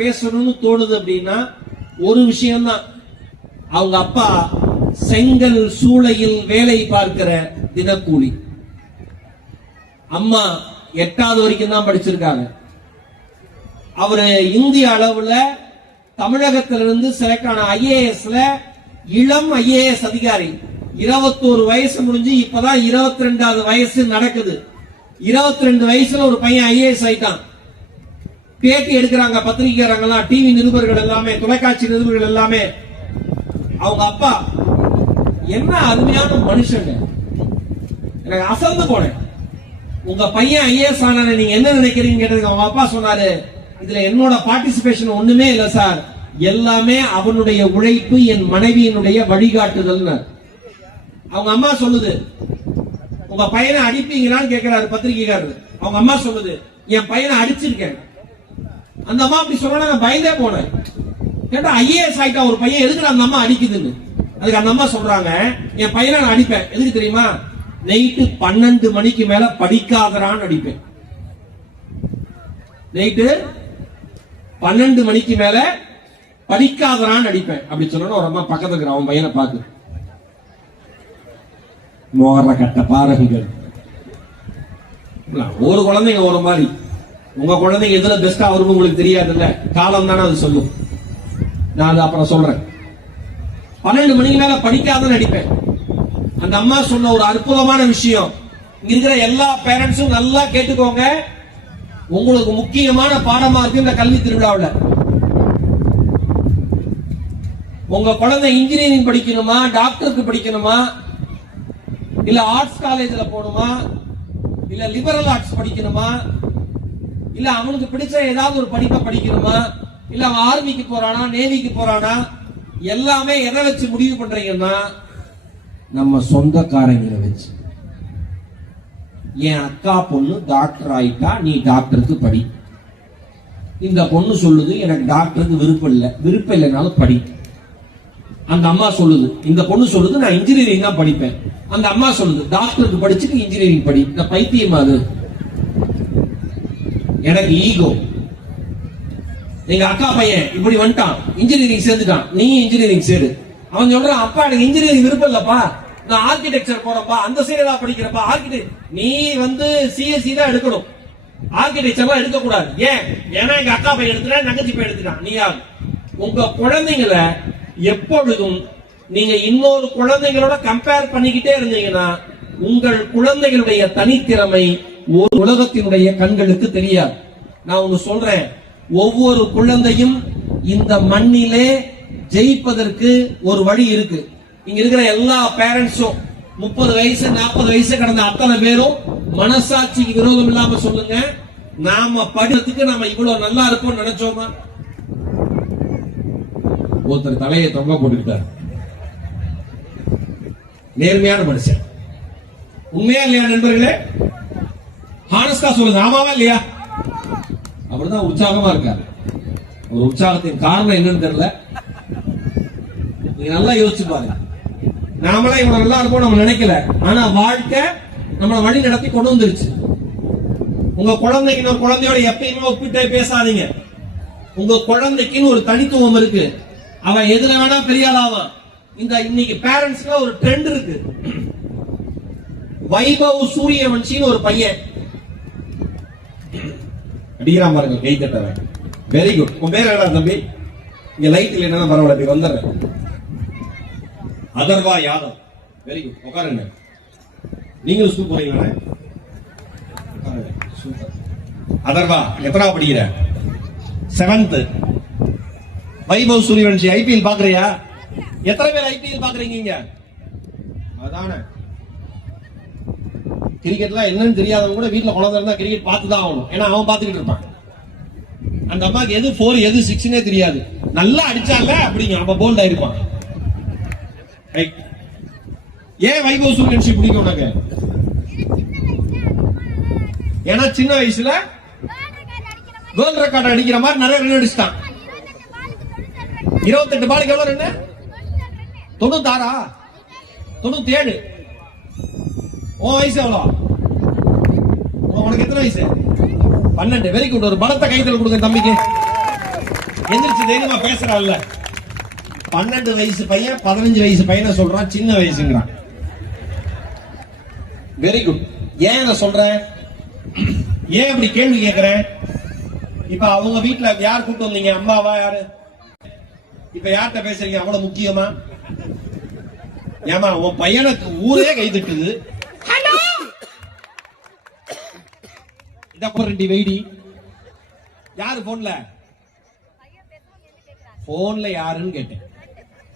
பேசணும்னு தோணுது அப்படின்னா ஒரு விஷயம்தான். அவங்க அப்பா செங்கல் சூளையில் வேலை பார்க்கிற தினக்கூலி. அம்மா 8வது வரைக்கும் தான் படிச்சிருக்காங்க. அவரு இந்திய அளவுல தமிழகத்திலிருந்து செலக்ட் ஆன ஐஏஎஸ்ல இளம் ஐஏஎஸ் அதிகாரி. 21 வயசு முடிஞ்சு இப்பதான் 22வது வயசு நடக்குது. 22 வயசுல ஒரு பையன் ஐஏஎஸ் ஆயிட்டான். பேட்டி எடுக்கிறாங்க பத்திரிகையாளர்கள், டிவி நிருபர்கள் எல்லாமே, தொலைக்காட்சி நிருபர்கள் எல்லாமே. அவங்க அப்பா என்ன அருமையான மனுஷங்க. எனக்கு அசந்து போனேன். உங்க பையன் ஐஏஎஸ் ஆன நீங்க என்ன நினைக்கிறீங்க கேட்டதுக்கு அவங்க அப்பா சொன்னாரு, இதுல என்னோட பார்ட்டிசிபேஷன் ஒண்ணுமே இல்ல சார், எல்லாமே அவனுடைய உழைப்பு, என் மனைவியினுடைய வழிகாட்டுதல். அவங்க அம்மா சொல்லுது, உங்க பையனை அடிப்பீங்களான்னு கேட்கிறாரு பத்திரிகைக்காரர். அவங்க அம்மா சொல்லுது, என் பையனை அடிச்சிருக்கேன். அந்த அம்மா அப்படி சொன்னா நான் பயந்தே போனேன். கேட்டா ஐஏஎஸ் ஆயிட்டா ஒரு பையன், எதுக்கு அந்த அம்மா அடிக்குதுன்னு. அதுக்கு அந்த அம்மா சொல்றாங்க, என் பையனை நான் அடிப்பேன். எதுக்கு தெரியுமா? நைட்டு 12 மணிக்கு மேல படிக்காதரான்னு அடிப்பேன். நைட்டு 12 மணிக்கு மேல படிக்காதரான்னு அடிப்பேன். அப்படி சொன்னா ஒரு அம்மா பக்கத்துல இருக்கிற அவன் பையனை பார்த்து, மோர கட்ட பாருங்கள். ஒரு குழந்தைங்க ஒரு மாதிரி, உங்க குழந்தைங்க எதுல பெஸ்டா வரும் உங்களுக்கு தெரியாதுல்ல, காலம் தானே அது சொல்லும். நான் அது அப்புறம் சொல்றேன். 12 மணிக்கு மேல படிக்காதன்னு அடிப்பேன். அந்த அம்மா சொன்ன ஒரு அற்புதமான விஷயம், இங்க இருக்கிற எல்லா பேரண்ட்ஸும் நல்லா கேட்டுக்கோங்க. உங்களுக்கு முக்கியமான பாடமா இருக்கு இந்த கல்வி திருவிழாவில். உங்க குழந்தை இன்ஜினியரிங் படிக்கணுமா, டாக்டருக்கு படிக்கணுமா, இல்ல ஆர்ட்ஸ் காலேஜ்ல போகணுமா, இல்ல லிபரல் ஆர்ட்ஸ் படிக்கணுமா, இல்ல அவனுக்கு பிடிச்ச ஏதாவது ஒரு படிப்பை படிக்கணுமா, இல்ல அவன் ஆர்மிக்கு போறானா, நேவிக்கு போறானா, எல்லாமே எதை வச்சு முடிவு பண்றீங்கன்னா நம்ம சொந்தக்காரங்களை வச்சு. என் அக்கா பொண்ணு டாக்டர் ஆயிட்டா, நீ டாக்டருக்கு படி. இந்த பொண்ணு சொல்லுது, எனக்கு டாக்டருக்கு விருப்பம் இல்லைனாலும் படி. அந்த அம்மா சொல்லுது, இந்த பொண்ணு சொல்லுது, நான் இன்ஜினியரிங் தான் படிப்பேன். அந்த அம்மா சொல்லுது, டாக்டருக்கு படிச்சுட்டு இன்ஜினியரிங் படி. இந்த பைத்தியமா அது? எனக்கு ஈகோ. எங்க அக்கா பையன் இப்படி வந்துட்டான், இன்ஜினியரிங் சேர்ந்துட்டான், நீ இன்ஜினியரிங் சேரு. அவன் சொல்றான், அப்பா எனக்கு இன்ஜினியரிங் விருப்பம் இல்லப்பா, நான் ஆர்கிடெக்சர் போறப்பா, அந்த சைடு படிக்கிறப்பா. ஆர்கிடெக்ட் நீ சிஎஸ்சி தான் எடுக்கணும், ஆர்கிடெக்சர்லாம் எடுக்க கூடாது. ஏன்? ஏன்னா எங்க அக்கா பையன் எடுத்துட்டா, நங்கச்சி பையன் எடுத்துட்டான். நீ யார்? உங்க குழந்தைங்களை எப்பொழுதும் நீங்க இன்னொரு குழந்தைகளோட கம்பேர் பண்ணிக்கிட்டே இருந்தீங்கன்னா உங்கள் குழந்தைகளுடைய தனித்திறமை ஒரு உலகத்தினுடைய கண்களுக்கு தெரியாது. நான் ஒன்னு சொல்றேன், ஒவ்வொரு குழந்தையும் இந்த மண்ணிலே ஜெயிப்பதற்கு ஒரு வழி இருக்கு. இங்க இருக்கிற எல்லா பேரண்ட்ஸும் 30 வயசு 40 வயசு கடந்த அத்தனை பேரும் மனசாட்சிக்கு விரோதம் இல்லாம சொல்லுங்க, நாம படிக்கிறதுக்கு நாம இவ்வளவு நல்லா இருப்போம் நினைச்சோமா? ஒருத்தர் தலையை தொங்க போட்டுக்கிட்டார், நேர்மையான மனுஷன். உண்மையா இல்லையா நண்பர்களே? ஹானஸ்டா சொல்லுங்க, ஆமாவா இல்லையா? அப்படிதான் உற்சாகமா இருக்காரு. ஒரு உற்சாகத்தின் காரணம் என்னன்னு தெரியல. நீங்க நல்லா யோசிச்சு பாருங்க. நாமளா இவ்வளவு நல்லா இருக்கும் நம்ம நினைக்கல, ஆனா வாழ்க்கை நம்மளை வழி நடத்தி கொண்டு வந்துருச்சு. உங்க குழந்தைக்கு ஒரு குழந்தையோட எப்பயுமே ஒப்பிட்டே பேசாதீங்க. உங்க குழந்தைக்குன்னு ஒரு தனித்துவம் இருக்கு. அவன் எதுல வேணா பெரிய ஆளாவான். இந்த இன்னைக்கு பேரண்ட்ஸ்க்கு ஒரு ட்ரெண்ட் இருக்கு. வைபவ் சூரியவன்ஷின்னு ஒரு பையன் அடிக்கிறான் பாருங்க, கை தட்டவன். Very good. உன் பேர் என்ன தம்பி? இங்க லைட் இல்லைன்னா பரவாயில்ல, வந்துடுறேன். அதர்வா யாதவ். Very good. உட்காருங்க. நீங்களும் ஸ்கூல் போறீங்களா? அதர்வா எத்தனா படிக்கிற? 7th. வைபவ் சூரியவன்ஷி ஐபிஎல் பாக்குறியா? எத்தனை பேர் ஐபிஎல் பாக்குறீங்க? அதானே, கிரிக்கெட்ல என்னன்னு தெரியாதவங்க கூட வீட்டுல குழந்தை இருந்தா கிரிக்கெட் பார்த்துதான் ஆகணும். ஏன்னா அவன் பார்த்துக்கிட்டு இருப்பான். அந்த அம்மாக்கு எது 4 எது 6னே தெரியாது. நல்லா அடிச்சால அப்படிங்க அவன் போல்ட் ஆயிருப்பான். ஏன் வைபவ் சூரியவன்ஷி பிடிக்கும் உனக்கு? ஏன்னா சின்ன வயசுல வேர்ல்ட் ரெக்கார்ட் அடிக்கிற மாதிரி நிறைய ரன் அடிச்சிட்டான். 28 பாலுக்கு எவ்வளவு ரன்? 96 97. உன் வயசு எவ்வளோ? உனக்கு எத்தனை வயசு? 12. Very good. ஒரு பலத்த கைத்தல் கொடுங்க தம்பிக்கு. எந்திரிச்சு தைரியமா பேசுறான்ல. 12 வயசு பையன் 15 வயசு பையனை சொல்றான் சின்ன வயசுங்கிறான். Very good. ஏன் நான் சொல்றேன், ஏன் அப்படி கேள்வி கேட்கிறேன்? இப்ப அவங்க வீட்டுல யார் கூட்டு வந்தீங்க? அம்மாவா யாரு? இப்ப யார்கிட்ட பேசுறீங்க? அவ்வளவு முக்கியமா? ஏமா உன் பையனுக்கு ஊரே கை தட்டுது. இத வெயிடி யாரு போன்ல? போன்ல யாருன்னு கேட்டேன்.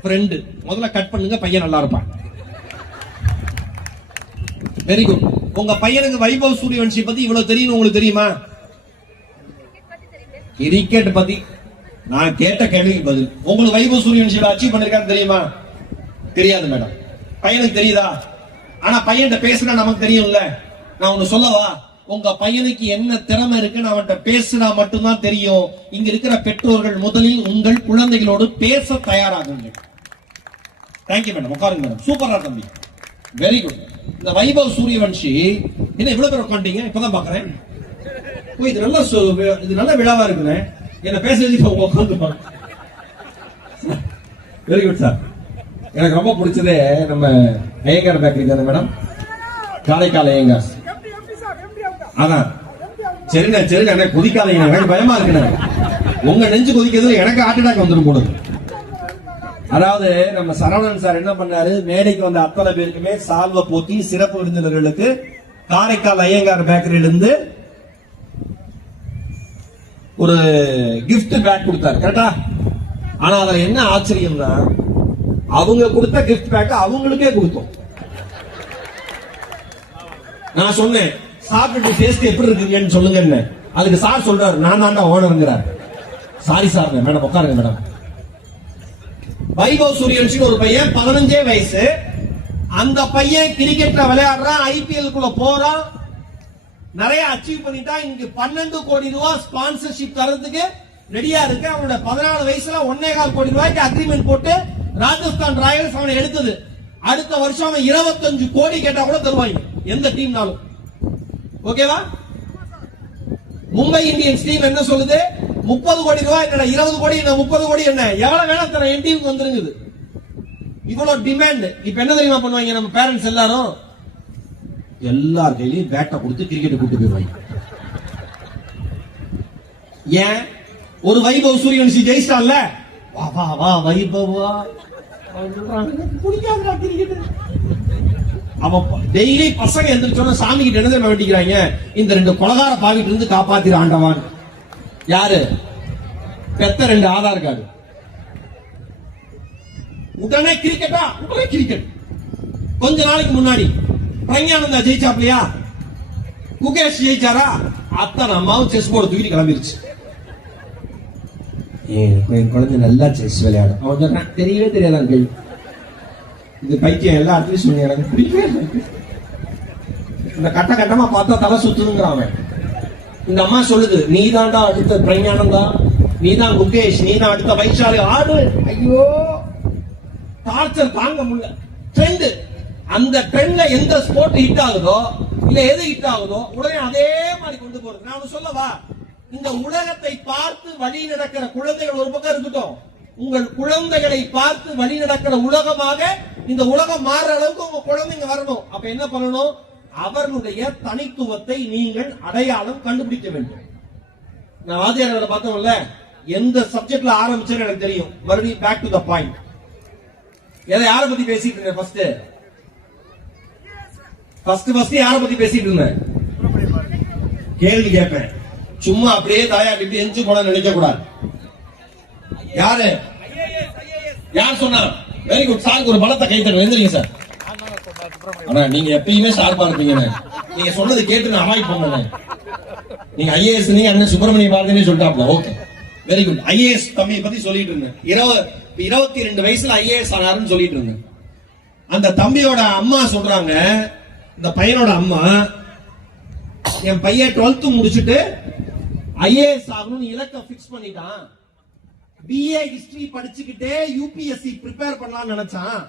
ஃப்ரெண்டு. முதல்ல கட் பண்ணுங்க, பையன் நல்லா இருப்பான். Very good. உங்க பையனுக்கு வைபவ் சூரியவன்ஷி பத்தி இவ்வளவு தெரியும் உங்களுக்கு தெரியுமா? கிரிக்கெட் பத்தி நான் கேட்ட கேள்விக்கு பதில். உங்களுக்கு வைபவ் சூரியவன்ஷி அச்சீவ் பண்ணிருக்கான்னு தெரியுமா? தெரியாது மேடம். பையனுக்கு தெரியுதா? ஆனா பையன்கிட்ட பேசுனா நமக்கு தெரியும்ல. நான் ஒண்ணு சொல்லவா, உங்க பையனுக்கு என்ன திறமை இருக்குன்னு அவன்கிட்ட பேசுனா மட்டும்தான் தெரியும். இங்க இருக்கிற பெற்றோர்கள் முதலில் உங்கள் குழந்தைகளோடு பேச தயாராகுங்கள். Thank you madam. உட்காருங்க மேடம். சூப்பரா தம்பி. Very good. இந்த வைபவ் சூரியவன்ஷி என்ன இவ்வளவு பேர் உட்காந்துட்டீங்க? இப்பதான் பாக்குறேன். இது நல்ல விழாவா இருக்குங்க. என்ன பேச உட்காந்து. Very good sir. எனக்கு ரொம்ப பிடிச்சதே நம்ம ஐயங்கார் பேக்கரி தானே மேடம், காரைக்கால் ஐயங்கார். அதான் சரிண்ணே சரிண்ணே, கொதிக்காதீங்க, எனக்கு பயமா இருக்குண்ணே. உங்க நெஞ்சு கொதிக்கிறது எனக்கு ஹார்ட் அட்டாக் வந்துடும் போடுது. அதாவது நம்ம சரவணன் சார் என்ன பண்ணாரு, மேடைக்கு வந்த அத்தனை பேருக்குமே சால்வை போத்தி சிறப்பு விருந்தினர்களுக்கு காரைக்கால் ஐயங்கார் பேக்கரியிலிருந்து ஒரு கிஃப்ட் பேக் கொடுத்தாரு. கரெக்டா? ஆனா அதுல என்ன ஆச்சரியம்னா, அவங்க கொடுத்த கிஃப்ட் பேக் அவங்களுக்கே கொடுத்தோம். நான் சொன்னேன் சாப்பிட்டு டேஸ்ட் எப்படி இருக்குங்கன்னு சொல்லுங்க. அதுக்கு சார் சொல்றாரு, நான் தாண்டா ஓனருங்கிறார். Sorry sir. மேடம் உட்காருங்க மேடம். வைபவ் சூரியவன்ஷி ஒரு பையன் 15 வயசு. அந்த பையன் கிரிக்கெட்ல விளையாடுறான், ஐபிஎல் குள்ள போறான், நிறைய அச்சீவ் பண்ணிட்டா. இங்க 12 கோடி ரூபாய் ஸ்பான்சர்ஷிப் தரதுக்கு ரெடியா இருக்கு. அவனோட 14 வயசுல 1.25 கோடி ரூபாய்க்கு அக்ரிமெண்ட் போட்டு ராஜஸ்தான் ராயல்ஸ் அவனை எடுத்தது. அடுத்த வருஷம் அவன் 25 கோடி கேட்டா கூட தருவாங்க, எந்த டீம்னாலும். ஓகேவா? மும்பை இந்தியன்ஸ் டீம் என்ன சொல்லுது? 30 கோடி ரூபாய் என்ன, 20 கோடி என்ன, 30 கோடி என்ன, எவ்வளவு வேணா தர என் டீமுக்கு வந்துருங்குது. இவ்வளவு டிமாண்ட். இப்ப என்ன தெரியுமா பண்ணுவாங்க நம்ம பேரண்ட்ஸ் எல்லாரும்? எல்லார் கையிலையும் பேட்டை கொடுத்து கிரிக்கெட் கூட்டு போயிருவாங்க. ஏன்? ஒரு வைபவ் சூரியவன்ஷி ஜெயிச்சிட்டான்ல, வா வா வா வைபவா, பிடிக்காதுடா கிரிக்கெட். அவன் டெய்லி பசங்க எந்திரிச்சோன்னா சாமி கிட்ட என்ன வேண்டிக்கிறாங்க, இந்த 2 கொலகார பாவிட்டு இருந்து காப்பாத்திர ஆண்டவான். யாரு? பெத்த 2 ஆதார் கார்டு. உடனே கிரிக்கெட்டா? உடனே கிரிக்கெட். கொஞ்ச நாளைக்கு முன்னாடி பிரஞானந்தா ஜெயிச்சாப்லையா, குகேஷ் ஜெயிச்சாரா, அத்தனை அம்மாவும் செஸ் போர்டு தூக்கிட்டு கிளம்பிருச்சு. என் குழந்தை நல்லா செஸ் விளையாடும். அவன் சொன்னான், தெரியவே தெரியாதான் கேள்வி. இது பைத்தியம் எல்லா இடத்துலயும் சொன்னி, எனக்கு பிடிக்கவே இந்த கட்ட கட்டமா பார்த்தா தலை சுத்துதுங்கிறான் அவன். இந்த அம்மா சொல்லுது, நீ தான்டா அடுத்த பிரஞானந்தா, நீ தான் குகேஷ், நீ தான் அடுத்த வைஷாலி. ஆடு. ஐயோ, டார்ச்சர் தாங்க முடியல. ட்ரெண்ட், அந்த ட்ரெண்ட்ல எந்த ஸ்போர்ட் ஹிட் ஆகுதோ இல்ல எது ஹிட் ஆகுதோ உடனே அதே மாதிரி கொண்டு போறது. நான் சொல்லவா, இந்த உலகத்தை பார்த்து வழி நடக்கிற குழந்தைகள் ஒரு பக்கம் இருக்கட்டும், உங்கள் குழந்தைகளை பார்த்து வழி நடக்கிற உலகமாக இந்த உலகம் மாறுற அளவுக்கு உங்க குழந்தைங்க வரணும். அப்ப என்ன பண்ணணும்? அவர்களுடைய தனித்துவத்தை நீங்கள் அடையாளம் கண்டுபிடிக்க வேண்டும். நான் வாத்தியார்களை பார்த்தோம்ல, எந்த சப்ஜெக்ட்ல ஆரம்பிச்சேன்னு எனக்கு தெரியும். மறுபடியும் பேக் டு த பாயிண்ட். எதை யாரை பத்தி பேசிட்டு இருந்தேன்? ஃபர்ஸ்ட் யாரை பத்தி பேசிட்டு இருந்தேன்? கேள்வி கேட்பேன். சும்மா அப்படியே தாயாட்டி எஞ்சி போன நினைக்க கூடாது. யாரு? யார் சொன்னா? Very good. சாருக்கு ஒரு பலத்தை கை தருவேன். எந்திரிங்க சார். ஆனா நீங்க எப்பயுமே ஷார்ப்பா இருப்பீங்க. நீங்க சொன்னது கேட்டு நான் அவாய்ட் பண்ணேன். நீங்க ஐஏஎஸ் நீங்க அண்ணன் சுப்பிரமணிய பாரதினே சொல்லிட்டாப்ல. Okay, very good. ஐஏஎஸ் தம்பி பத்தி சொல்லிட்டு இருந்தேன். 22 வயசுல ஐஏஎஸ் ஆனாருன்னு சொல்லிட்டு இருந்தேன். அந்த தம்பியோட அம்மா சொல்றாங்க, இந்த பையனோட அம்மா, என் பையன் 12th முடிச்சுட்டு ஐஏஎஸ் ஆகணும்னு இலக்க பிக்ஸ் பண்ணிட்டான். பிஏ ஹிஸ்டரி படிச்சுக்கிட்டே யூபிஎஸ்சி ப்ரிப்பேர் பண்ணலாம்னு நினைச்சான்.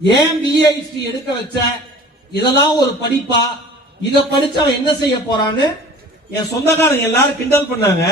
ஏன் பிஏ ஹிஸ்டரி எடுக்க வச்ச? இதெல்லாம் ஒரு படிப்பா? இத படிச்சவன் என்ன செய்ய போறான்னு என் சொந்தக்காரங்க எல்லாரும் கிண்டல் பண்ணாங்க.